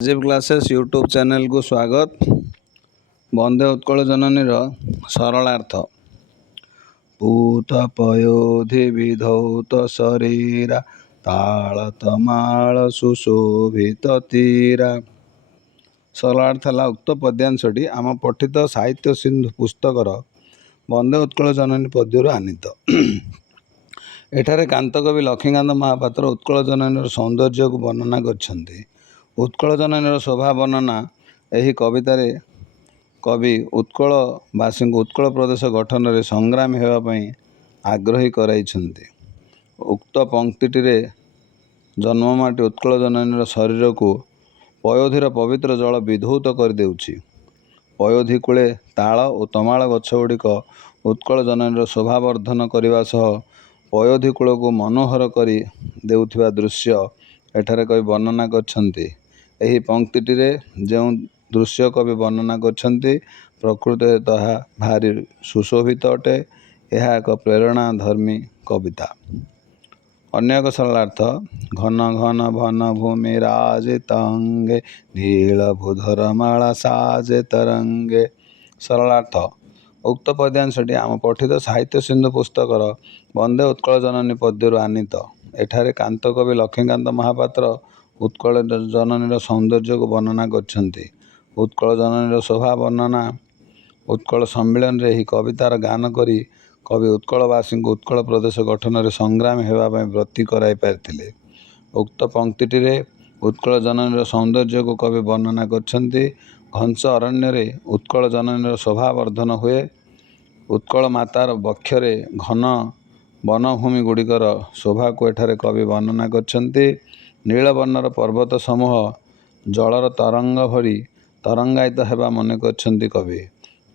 Rajiv classes YouTube channel को स्वागत। वंदे उत्कल जननीर सरलार्थ। पूत पयोधि विधौत शरीरा तालतमाल सुशोभित तीरा। सरलार्थ है उक्त पद्यांशटी आम पठित साहित्य सिंधु पुस्तकर वंदे उत्कल जननी पद्यरू आनीत। एठारे कांतकवि लक्ष्मीकांत महापात्र उत्कल जननीर सौंदर्य को वर्णना करछन्ति। उत्कल जननीर शोभा वर्णना यही कवितार कवि उत्कलवासी उत्कल प्रदेश गठन में संग्रामी होगापी आग्रही कराइछन्ति। उक्त पंक्तिटिरे जन्ममाटी उत्कल जननीर शरीर को पयोधीर पवित्र जल विधौत कर देउछि। पयोधी कूले ताल और तमाल गछगुड़िक उत्कल जननीर शोभावर्धन करने सह पयोधी कूल को मनोहर करि देउथिबा दृश्य एठारे कवि वर्णना करछन्ति। एही पंक्तिटिरे जो दृश्य कवि वर्णना करछन्ति प्रकृत ताहा भारी सुशोभित अटे। यह एक प्रेरणाधर्मी कविता। अन्य एक सरलार्थ घन घन भन भूमि राजितांगे नीलभूधर माला साजे तरंगे। सरलार्थ उक्त पद्यांशटी आम पठित साहित्य सिंधु पुस्तकर वंदे उत्कल जननी पद्यरू आनीत। एठारे कांतकवि लक्ष्मीकांत महापात्र उत्कल जननीर सौंदर्य को वर्णना करछन्ति। उत्कल जननीर शोभा वर्णना उत्कल सम्मेलन रे ही कवितार गान करी कवि उत्कलवासी को उत्कल प्रदेश गठन में संग्रामी होगापी व्रती कराई पारिथिले। उक्त पंक्तिटिरे उत्कल जननीर सौंदर्य को कवि वर्णना करछन्ति। घंस अरण्य उत्कल जननीर शोभावर्धन हुए। उत्कल मातार वक्षरे घन वनभूमि गुड़िकर शोभा को एठारे कवि वर्णना करछन्ति। नीलवर्णर पर्वत समूह जलर तरंग भरी तरंगायित हेबा मन करछन्ति कवि।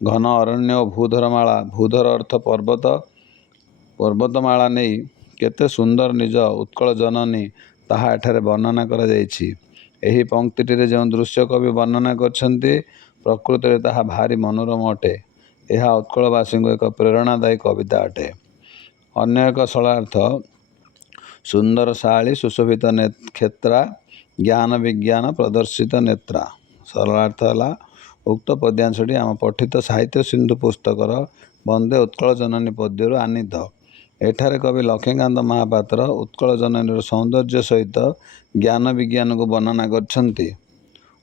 घन अरण्य और भूधरमाला भूधर अर्थ पर्वत पर्वतमाला नहीं केते सुंदर निज उत्कल जननी ताहा एठारे वर्णना करा जायछि। एही पंक्तिटिरे जो दृश्य कवि वर्णना करछन्ति प्रकृत में ताहा भारी मनोरम अटे। यह उत्कलवासी एक प्रेरणादायी कविता अटे। अन्य एक सरलार्थ सुंदर शाली सुशोभित क्षेत्रा ज्ञान विज्ञान प्रदर्शित नेत्रा। सरलार्थ है उक्त पद्यांशटी आम पठित साहित्य सिंधु पुस्तकर वंदे उत्कल जननी पद्यरू आनीत। एठारे कवि लक्ष्मीकांत महापात्र उत्कल जननीर सौंदर्य सहित ज्ञान विज्ञान को वर्णना करछन्ति।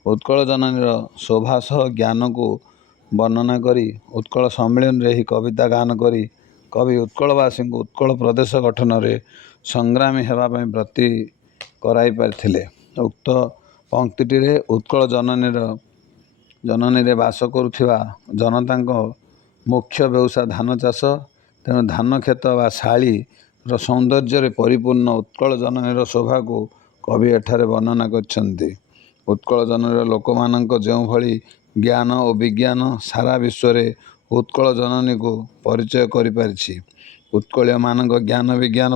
उत्कल जननीर शोभा सह ज्ञान को वर्णना करी उत्कल सम्मेलन रे ही कविता गान करी कवि उत्कलवासी को उत्कल प्रदेश गठन में संग्रामी होगापी व्रती कराई पारिथिले। उक्त पंक्तिटिरे उत्कल जननी रे बास करुथिबा जनता मुख्य व्यवसाय धान चाष। तेणु धान खेत व शाली सौंदर्य परिपूर्ण उत्कल जननीर शोभा को कवि एठारे वर्णना करछन्ति। उत्कल जननीर लोकमानक जो भली ज्ञान और विज्ञान सारा विश्व में उत्कल जननी को परिचय करि पारिछि। उत्कलीय मानक ज्ञान विज्ञान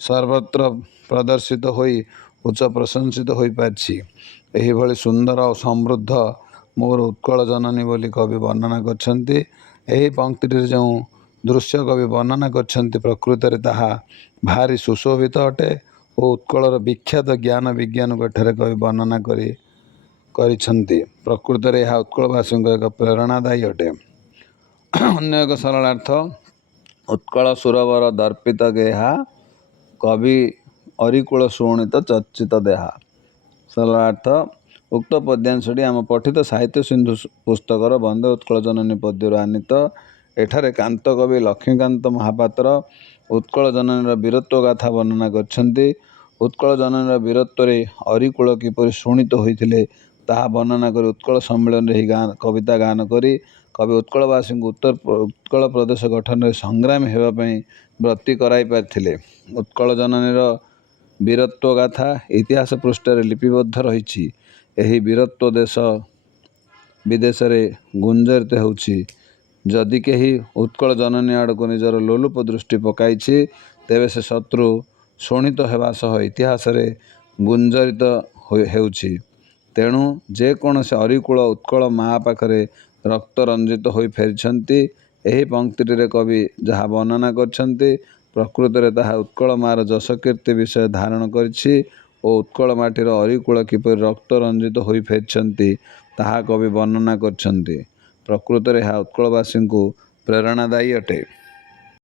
सर्वत्र प्रदर्शित होई उच्च प्रशंसित हो पारिछि। एही भली सुंदर और समृद्ध मोर उत्कल जननी बोली कवि वर्णना करछन्ति। एही पंक्तिटिरे जो दृश्य कवि वर्णना करछन्ति प्रकृत में ताहा भारी सुशोभित अटे और उत्कलर विख्यात ज्ञान विज्ञान को एठारे कवि वर्णना करिछन्ति। प्रकृत में यह उत्कलवासी एक प्रेरणादायी अटे। अन्य एक सरलार्थ उत्कल सुरवर दर्पित गेहा कवि अरिकुल शोणित चर्चित देहा। सरलार्थ उक्त पद्यांशटी आम पठित साहित्य सिंधु पुस्तकर वंदे उत्कल जननी पद्यरू आनीत। एठारे कांतकवि लक्ष्मीकांत महापात्र उत्कल जननीर वीरत्व गाथा वर्णना करछन्ति। उत्कल जननीर वीरत्व अरिकुल किपरि शोणित होइथिले ताहा वर्णना कर उत्कल सम्मेलन ही कविता गान करी कवि उत्कलवासी उत्कल प्रदेश गठन में संग्रामी होगापी व्रती कराई पारिथिले। उत्कल जननीर वीरत्व गाथा इतिहास पृष्ठरे लिपिबद्ध रही। यही वीरत्व देश विदेश में गुंजरित होउछि। जदि केही उत्कल जननी आड़क निजर लोलुप दृष्टि पकाइछि तेबे से शत्रु शोणित हेबा सह इतिहास रे गुंजरित हेउछि। तेणु जेकोसी अरिकुल उत्कल माँ पाखरे रक्त रंजित हो फेरिछन्ति। एही पंक्तिटिरे कवि जहाँ वर्णना करछन्ति प्रकृत में ताहा उत्कल मार जश कीर्ति विषय धारण करिछि ଓ ଉତ୍କଳ ମାଟିର ଅରିକୂଳ କିପରି ରକ୍ତ ରଞ୍ଜିତ ହୋଇ ଫେରିଛନ୍ତି ତାହା କବି ବର୍ଣ୍ଣନା କରିଛନ୍ତି। ପ୍ରକୃତରେ ଏହା ଉତ୍କଳବାସୀଙ୍କୁ ପ୍ରେରଣାଦାୟୀ ଅଟେ।